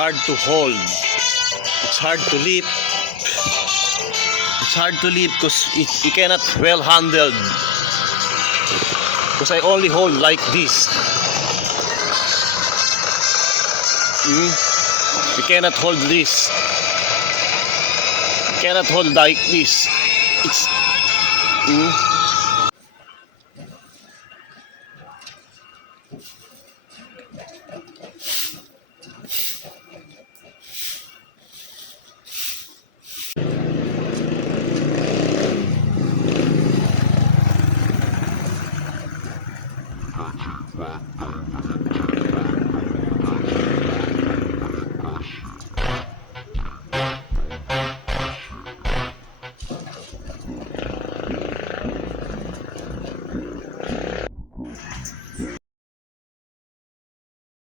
hard to hold. It's hard to lift. It's hard to lift because it cannot well handled. Because I only hold like this. You cannot hold this. You cannot hold like this. It's